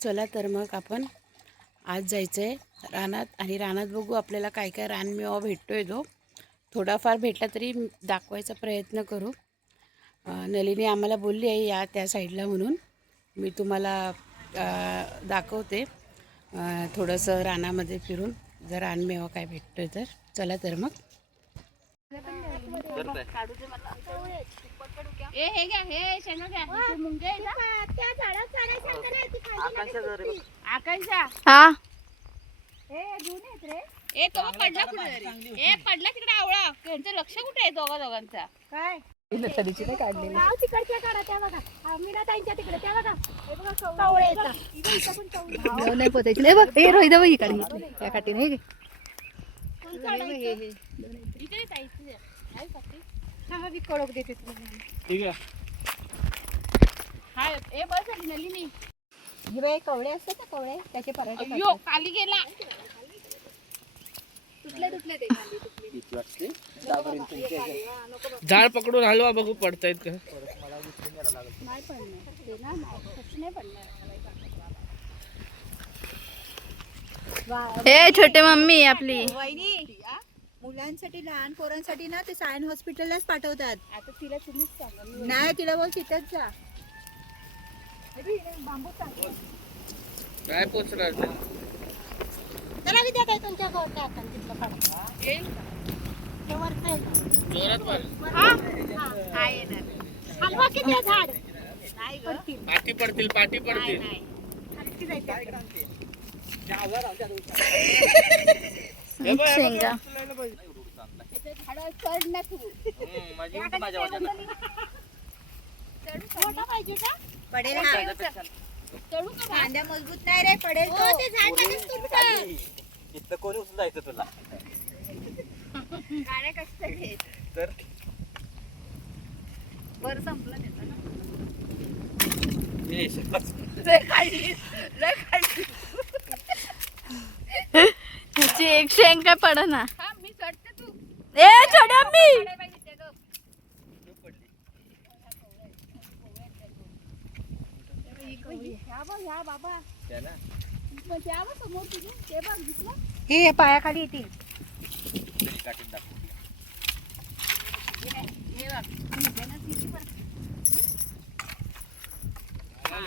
चला तर मग आपण आज जायचं आहे रानात आणि रानात बघू आपल्याला काय काय रानमेवा भेटतोय तो थोडाफार भेटला तरी दाखवायचा प्रयत्न करू। नलिनी आम्हाला बोलली आहे या त्या साईडला म्हणून मी तुम्हाला दाखवते थोडंसं रानामध्ये फिरून जर रानमेवा काय भेटतोय तर चला तर मग। हे घ्या हे शेंगा घ्या मुंगे त्या झाडात आकांक्षा हा हे घेऊन येत रे ए तो पडला कुठे ए पडला तिकडे आवळा त्यांचं लक्ष कुठे आहे दोघांचा काय लसणीची नाही काढलेली नाव तिकडच्या काढा त्या बघा मीना ताईंच्या तिकडे त्या बघा हे बघा कवळेचा इथं पण कवळे नाही पोतायची नाही बघ हे रोहिदा बघ इकडे या काठीने हे इकडे ताईची आहे पत्ती हा मी कळक देते तुम्हाला ठीक आहे। हाय ए बस झाली नलिनी हे कवळे असतात ना कवळे त्याचे पराठे अय्यो खाली गेला तुटले ते खाली झाड पकडून हलवा बघू पडतायत का नाही पडणार ते ना नाही पडणार हे छोटे मम्मी आपली वहिनी मुलांसाठी लहान पोरांसाठी ना ते सायन हॉस्पिटललाच पाठवतात। आता तिला तुम्हीच सांगा नाही तिला बोल तिथंच जा। बांबू सांग काय पोचणार चला विद्या काय तुमच्या गावच्या हातात तिथलं काढा येईल ते वरचं जोरात मार हा येणार हलवा किती आहे झाड नाही ग पाठी पडतील खाली जायचं शेंगा झाड चढ ना तू मोठा पाहिजे का पडेल हा चढू का कांद्या मजबूत नाही रे पडेल तो ते झाड लगेच तुटतं इथं कोणी उचलून जायचं तुला गाड्या कष्ट घेत तर बर संपलं त्याचं ना ह्याची एक शेंग काय पड ना हा मी चढते तू ए छोटे मम्मी ह्या बाबा त्या बघ समोर तुझे ते बघ दिसलं हे पायाखाली येतील। हे बघ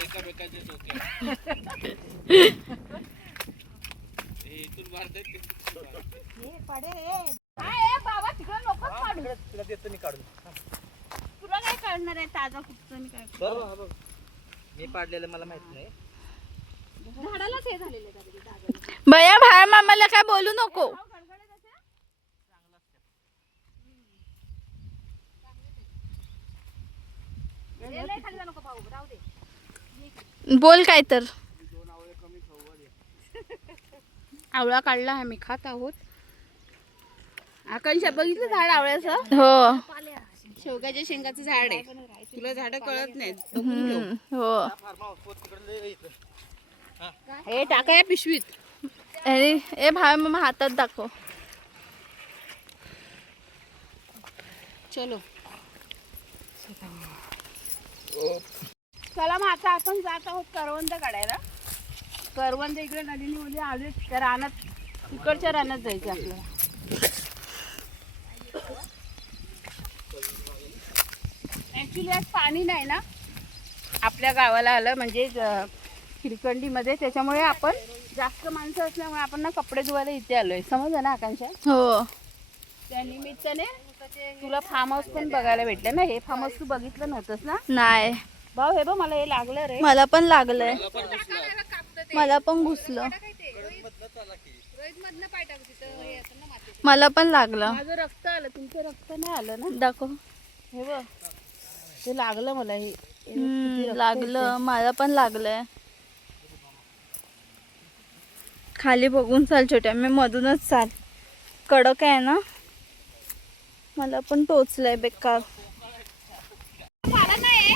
एकामेकाचे डोके इथून मारतात हे पडेल रे काय बाबा तिकडे नकोच काढू तुला देतो मी काढून तुला काय काढणार आहे ताजा कुठचं काय मी पाडलेलं मला माहित नाही झाडालाच हे झालेलं आहे बया बाहेर मामाला काय बोलू नको नको भाऊ राहू दे बोल काय तर आवळा काढला आम्ही खात आहोत। आकांक्षा बघितलं झाड आवळ्याचं हो शेवगाच्या शेंगाचं झाड आहे तुला झाड कळत नाहीत बघून ठेव। हो हे टाका या पिशवीत ए बाहेर मामा हातात दाखव चलो चला मग आता आपण जात आहोत करवंद काढायला। करवंद इकडे नदीने ओली आले त्या रानात इकडच्या रानात जायचं आपल्याला। ऍक्च्युली आज पाणी नाही ना आपल्या गावाला आलं म्हणजे खिरकंडीमध्ये त्याच्यामुळे आपण जास्त माणसं असल्यामुळे आपण ना कपडे धुवायला इथे आलोय समजलं ना आकांक्षा। हो त्या निमित्ताने तुला फार्म हाऊस पण बघायला भेटलं ना। हे फार्म हाऊस तू बघितलं नव्हतंस ना नाही भाऊ हे बघ मला हे लागलं रे मला पण लागलंय मला पण घुसलं मला पण लागलं माझं रक्त आलं तुमचं रक्त नाही आलं ना दाखव हे बघ ते लागलं मला हे लागलं मला पण लागलंय खाली बघून चाल छोट्या मी मधूनच चाल कडक आहे ना मला पण टोचलंय बेकार पाला नाही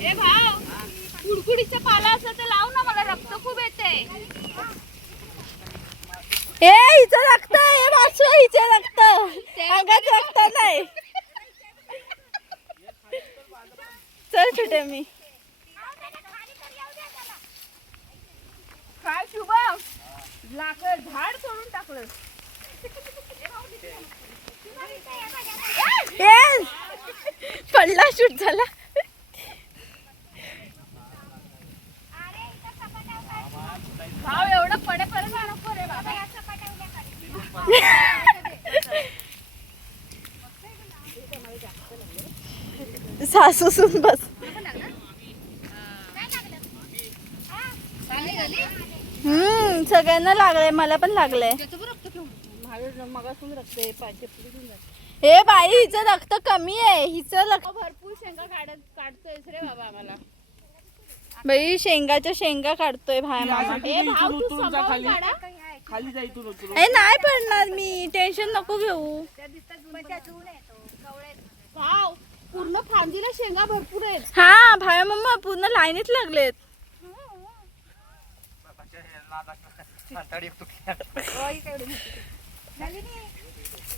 ए भाऊ कुडकुडीचा पाला असं तर लाव ना मला रक्त खूप येते ए हिचं रक्त आहे वाचवा हिचं रक्त अंगात रक्त नाही चल छोट्या मी लाकड झाड सोडून टाकलं. ए, पडला, शूट झाला. भाव एवढं पडेपर्यंत नको रे बाबा. सासू सून बस. सगळ्यांना लागलंय, मला पण लागलंय. हे बाई, हिचं रक्त कमी आहे. हिचं रक्त भरपूर शेंगा काढतोयस रे बाबा आम्हाला. बाई, शेंगाच्या शेंगा काढतोय भाई मामा. ए भाव तू सांभाळून काढा. खाली जा इथून उतरून. ए, नाही पडणार मी, टेन्शन नको घेऊ. भाव पूर्ण फांदीला शेंगा भरपूर आहेत. हा भाई मामा, पूर्ण लाईनीत लागलेत.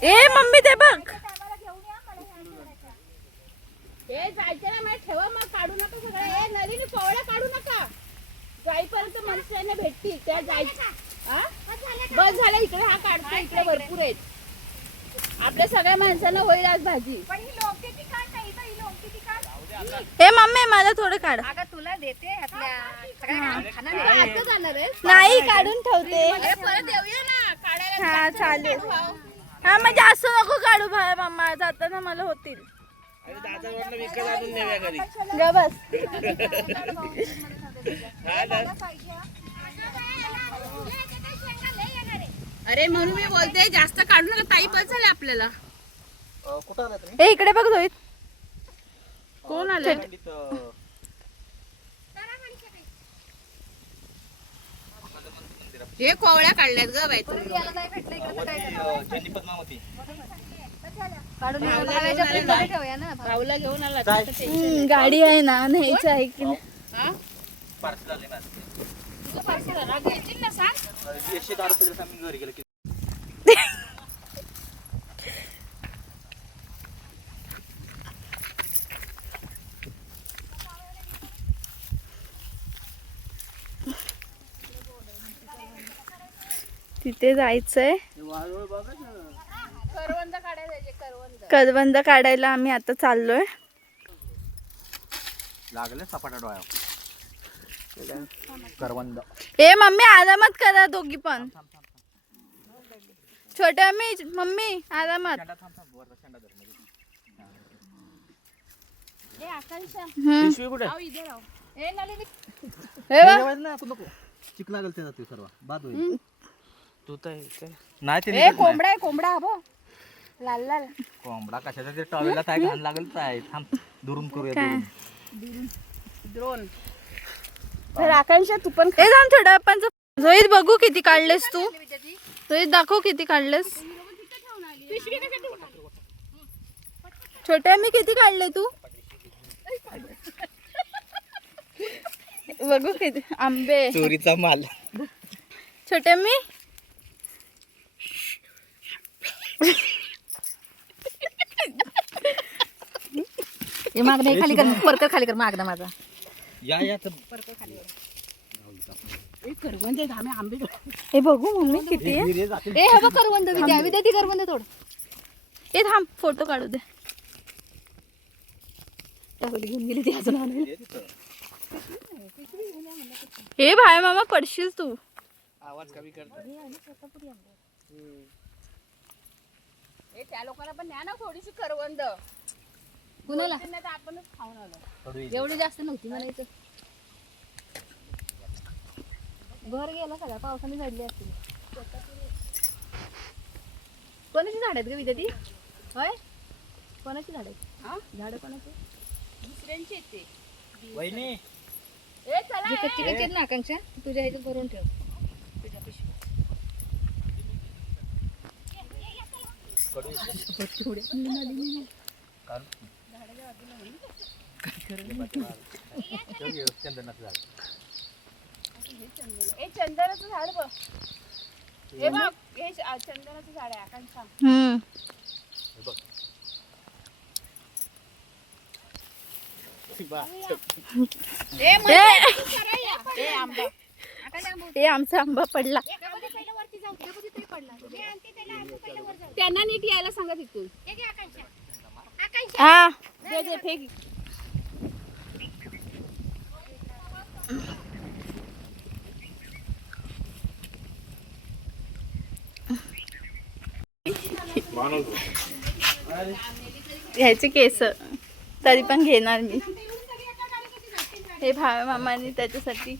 ए मम्मी, ते बघ. हे जायचं ना मग ठेवा, मग काढू नका सगळं. हे नदीने कोवळ्या काढू नका. जाईपर्यंत मनुष्यांना भेटतील त्या जायचं. हा? बस झालं, इकडे हा काढतो, इकडे भरपूर आहेत. आपल्या सगळ्या माणसांना होईल आज भाजी. ए मम्मी, मला थोडं काढ. तुला देते आता जाणार आहे नाही, काढून ठेवते. परत येऊया ना काढायला. हा, चालेल. हा, म्हणजे असं नको काढू भाई मामा, जाताना मला होतील. आणि दादावरनं विकत आणून नेऊया घरी. ग बस. हा ना. अरे म्हणून मी बोलते, जास्त काढू नका ताई, बस झाले आपल्याला. कुठं आला तुम्ही? ए, इकडे बघ रोहित. कोण आलं? हे कोवळ्या काढल्यात ग बाई तुम्ही. भाऊला घेऊन आला. गाडी आहे ना, न्यायचं आहे की नाही? हा? पार्सल आले माझं. तुझं पार्सल आलं, घेशील ना सांग. 110 रुपये दिले, आम्ही घरी गेलो की. तिथे जायचंय. करवंद काढायला जायचे, करवंद. करवंद काढायला आम्ही आता चाललोय. लागले सपाटा डोळ्या. करवंद. ए मम्मी, आरामात करा दोघी पण. छोट्या मम्मी आरामात. पिशवी कुठे? हे बघ. नको चिक लागल ते जाते सर्व बाद होईल. तू तर नाही ते ए कोंबडा आहे, कोंबडा हा बघ. लाल लाल कोंबडा कशाचा ते टॉवेलला काय घाण लागल काय. थांब, दुरून करूया. ड्रोन. तर आकांक्षा तू पण ए थांब थोडं आपण. रोहित, बघू किती काढलेस तू. रोहित, दाखव किती काढलेस. छोट्या मी किती काढले तू. बघू किती आंबे. चोरीचा माल. छोट्या मी. मागणं खाली कर, परकर खाली कर मागणं माझा. या करवंद आहेत, आम्ही आंबे. हे बघू मम्मी किती आहे. ए हे बघ करवंद, विद्या ती करवंद तोड. ए थांब, फोटो काढू दे. घेऊन गेली ती अजून आणायला. हे भाई मामा, पडशील तू. आवाज कमी करतो. ए त्या लोकांना पण न्या ना थोडीशी करवंद. कुणाला? नाही तर आपणच खाऊन आलो. एवढी जास्त नव्हती म्हणायचं. घर गेला सगळ्या पावसाने झाडली असतील. कोणाची झाड आहेत ग विद्या ती? होय, कोणाची झाड आहेत? हा? झाड कोणाची? दुसऱ्यांची येते. वहिनी ए चला जी कच्ची कच्ची आहेत ना आकांक्षा, तुझ्या ह्याच्यात भरून ठेव. तुझ्या पिशवीत. चंदनाचं झाड. ए चंदनाचं झाड बघ. हे बघ, हे चंदनाचं झाड आहे आकांक्षा. ए आमचा आंबा पडला. त्यांना नीट यायला सांगा तिथून. हा दे दे फेक. ह्याचे केस तरी पण घेणार मी. हे भावे मामाने त्याच्यासाठी.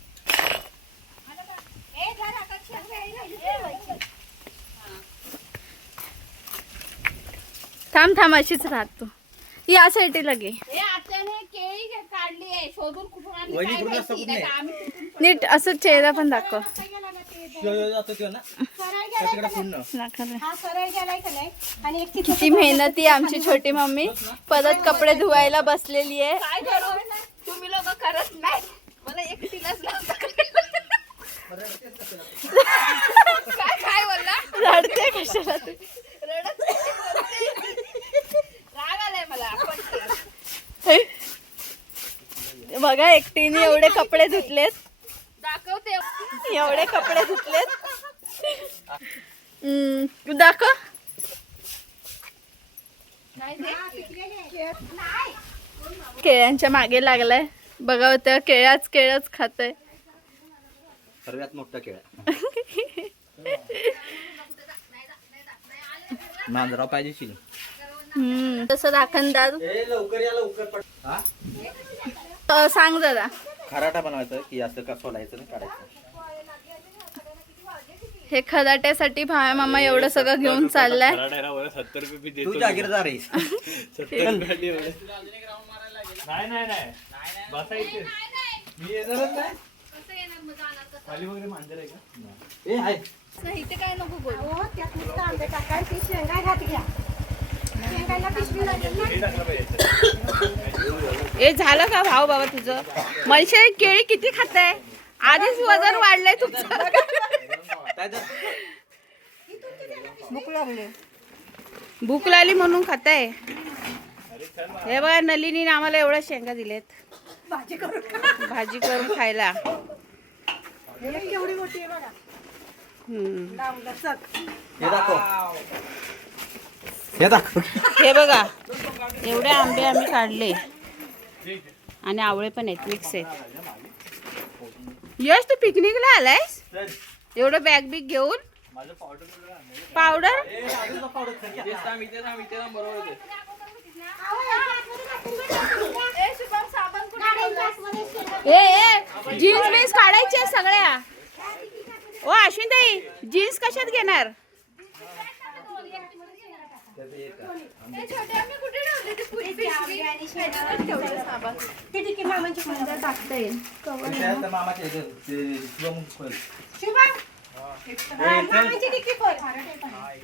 थांब थांब अशीच राहत तू. या साईडला घे. हे आत्याने केळी काढली आहे शोधून कुठून आणली वहिनी काय कुठून माहिती. असतं, कुठून नाही तर आम्ही कुठून नीट असं चेहरा पण दाखव. जातो किंवा ना तिकडे पूर्ण दाखव. हा सरळ गेलाय का नाही आणि एक तिथं किती मेहनती आमची छोटी मम्मी परत कपडे धुवायला बसलेली आहे. काय करू तुम्ही लोक करत नाही मला एकटीलाच लागतं. काय काय बोलला रडते कशाला तू? रडत राग आलाय मला पटकन. बघा एकटीने एवढे कपडे धुतलेत. दाखवते एवढे कपडे धुतलेत. तू दाखव. केळ्यांच्या मागे लागलाय. बघा होत्या केळच खातोय. सर्वात मोठा केळा मांजराव पाहिजे शिल. तसं राखणदार लवकर या लवकर पड. हा सांग जरा. खराटा बनवायचा की असं का सोलायचं नाही काढायचं. हे खराट्यासाठी भाया मामा एवढं सगळं घेऊन चाललाय. तू जागीरदार आहेस. ए आहे इथे काय नको बोल. हो, त्यात नुसतं आंबे टाकाय, ती शेंगा घात घ्या. शेंगाला पिशवी लागेल ना. हे झालं का भाऊ बाबा तुझं? मनशे केळी किती खाताय? आधीच वजन वाढलंय तुमचं. काय तर भूक लागली म्हणून खाताय. हे बघा नलिनीने आम्हाला एवढ्या शेंगा दिलेत भाजी करून खायला. केवढी मोठी आहे बघा. हे दाखव. हे दाखव. हे बघा एवढे आंबे आम्ही काढले आणि आवळे पण आहेत मिक्स आहेत. यश तू पिकनिकला आलायस एवढं बॅग बिग घेऊन? पावडर जीन्स बीन्स काढायच्या सगळ्या. ओ अश्विनताई जीन्स कशात घेणार? ते ठीक आहे, मामांची कोणाला टाकता येईल. मामाचे मामांची टिक्की खोल.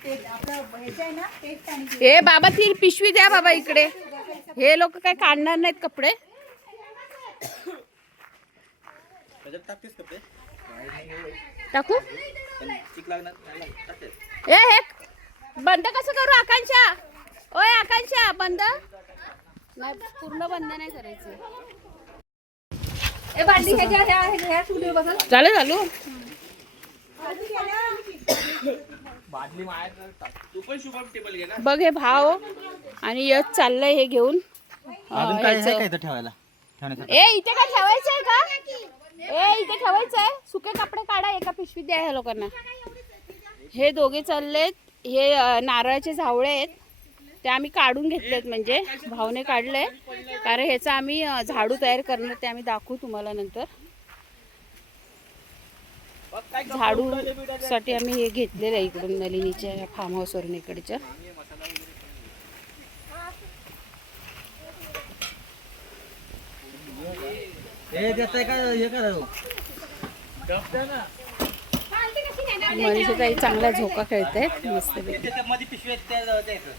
ते आपलं ह्याचं आहे ना, पेस्ट आणि ए बाबा ती पिशवी द्या बाबा इकडे. हे लोक काय काढणार नाहीत कपडे. टाकतेस कपडे टाकू चिक लागणार. ए हे बंद कसं करू आकांक्षा? ओय आकांक्षा बंद नाही, पूर्ण बंद नाही करायचं. चालू चालू बघ हे भाव आणि यश चाललंय हे घेऊन. अजून काय आहे का इथं ठेवायला ठेवण्यासाठी? ए इथे काय ठेवायचंय का? ए इथे ठेवायचंय. सुके कपडे काढा एका पिशवीत द्या ह्या लोकांना. हे दोघे चाललेत. हे नारळाचे झावळे आहेत ते आम्ही काढून घेतलेत म्हणजे भावने काढले कारण ह्याचा आम्ही झाडू तयार करणार ते आम्ही दाखवू तुम्हाला नंतर. झाडू साठी आम्ही हे घेतलेलं आहे इकडून नलिनीच्या फार्म हाऊस वरून इकडच्या. हे देताय का हे करा. मनीषा ताई चांगला झोका खेळते मस्त. मध्ये पिशवी आहेत त्या द्यायचं.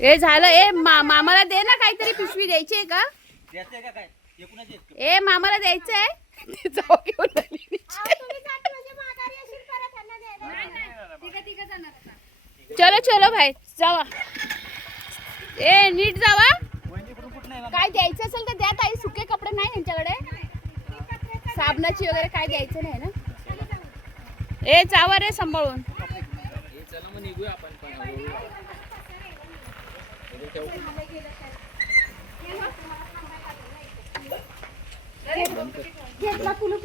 ए झालं. ए मामाला दे ना काहीतरी पिशवी द्यायची आहे का? देताय का काय एकूणच एक. ए मामाला द्यायचं आहे. जाऊ घेऊन चलो चलो भाई जावा. ए नीट जावा. काय द्यायचं असेल तर द्या ताई. सुके कपडे नाही त्यांच्याकडे, साबणाची वगैरे काय द्यायचं नाही ना. ए जावा रे सांभाळून. चला मग निघूया आपण पण.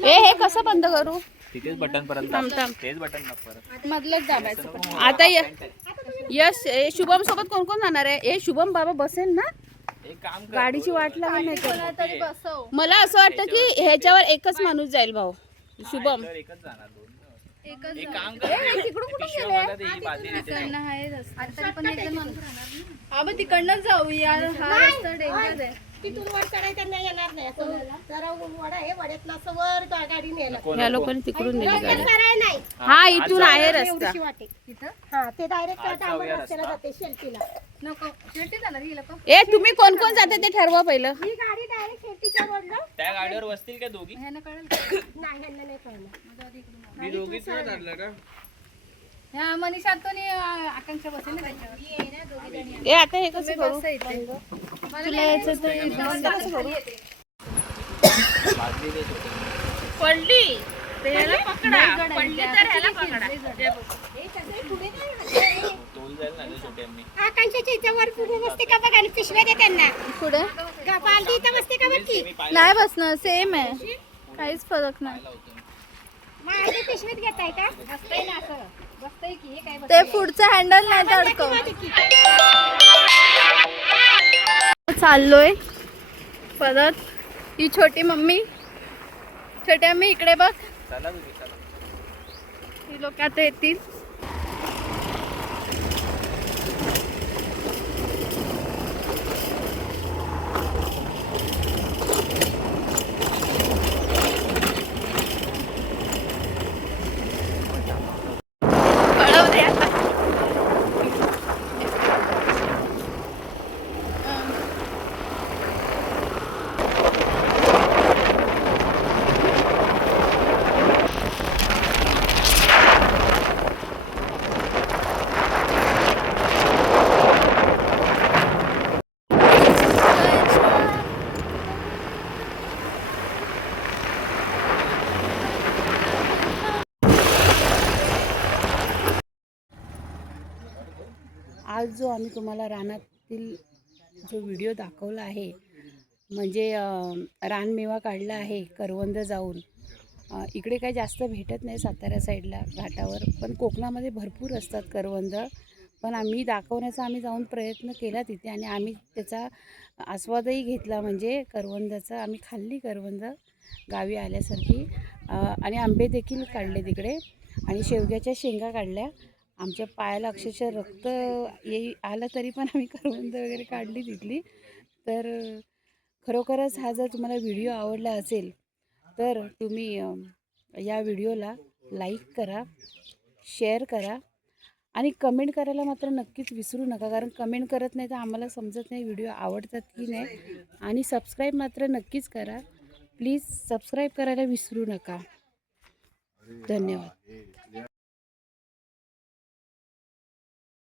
ए हे कसं बंद करू. तिथेच बटन परत थांब, थांब. तेच बटन परत. मधलंच दाबायचं. आता यश शुभम सोबत कोण कोण जाणार आहे. ए शुभम बाबा बसेल ना. एक काम कर, गाडीची वाट लागत नाही का? तरी बसव. मला असं वाटतं की ह्याच्यावर एकच माणूस जाईल भाऊ. शुभम तर एकच जाणार दोन. एकच एक काम ए, कर, तिकडून कुठं पिशव्या गेले? मला त्याची बाजरी देते. तिकडनं आहे रस्ता. तरी पण एक जण माणूस राहणार ना. हा मग तिकडनंच जाऊ यार. हा रस्ता डेंजर आहे. तिथून वर चढायला त्यांना येणार नाही. असं जरा वडा आहे, वड्यातनं असं वर गाडी न्यायला. ह्या लोकांनी तिकडून नेली गाडी. सरळ नाही. हा इथून आहे रस्ता. एवढीशी वाटे. हा ते डायरेक्ट डांबर रस्त्याला जाते शेल्टीला. नको शेवटी जाणार ही लोक. ए तुम्ही कोण कोण जाते ते ठरवा पहिलं. ही गाडी डायरेक्ट शेल्टीच्या रोडला. त्या गाडीवर बसतील का दोघी? ह्यांना कळेल. नाही ह्यांना नाही कळणार. मी दोघीच नाही धरलं का? ह्या मनीषा तो आणि आकांक्षा बसेल ना त्याच्यावर. ए आता हे कसं करू. तुला यायचं तर बाजरी देत होते. पडली तर ह्याला पकडा. पडली तर ह्याला पकडा. हे सगळे पुढे नाही. तोल जाईल ना छोटे मी. आकांक्षाच्या इथे वर पुढे बसते का बघा आणि पिशव्या दे त्यांना. पुढे पालखी इथं बसते का बघ की. नाही बसणार. सेम आहे. काहीच फरक नाही. मग अर्धी पिशवीत घेताय का. बसतंय ना असं. बसतंय की हे काय ते पुढचं हँडल नाही तडकव. चाललोय परत. ही छोटी मम्मी, छोट्या मम्मी इकडे बघ. चला तुम्ही चला. ही लोक आता येतील. कळव दे आता. आज जो आम्ही तुम्हाला रानातील जो व्हिडिओ दाखवला आहे म्हणजे रानमेवा काढला आहे करवंद जाऊन. इकडे काही जास्त भेटत नाही सातारा साईडला घाटावर, पण कोकणामध्ये भरपूर असतात करवंद. पण आम्ही दाखवण्याचा जाऊन प्रयत्न केला तिथे आणि आम्ही त्याचा आस्वादही घेतला. म्हणजे करवंदाचा आम्ही खाल्ली करवंद गावी आल्यासारखी. आणि आंबे देखील काढले तिकडे आणि शेवग्याच्या शेंगा काढल्या. आमच्या पायाला अक्षरशः रक्त आलं तरी पण आम्ही करवंद वगैरे काढली तिथली. तर खरोखरच हा जर तुम्हाला व्हिडिओ आवडला असेल तर तुम्ही या व्हिडिओला लाईक करा, शेअर करा आणि कमेंट करायला मात्र नक्कीच विसरू नका. कारण कमेंट करत नाही तर आम्हाला समजत नाही व्हिडिओ आवडतात की नाही. आणि सबस्क्राईब मात्र नक्कीच करा. प्लीज सबस्क्राईब करायला विसरू नका. धन्यवाद.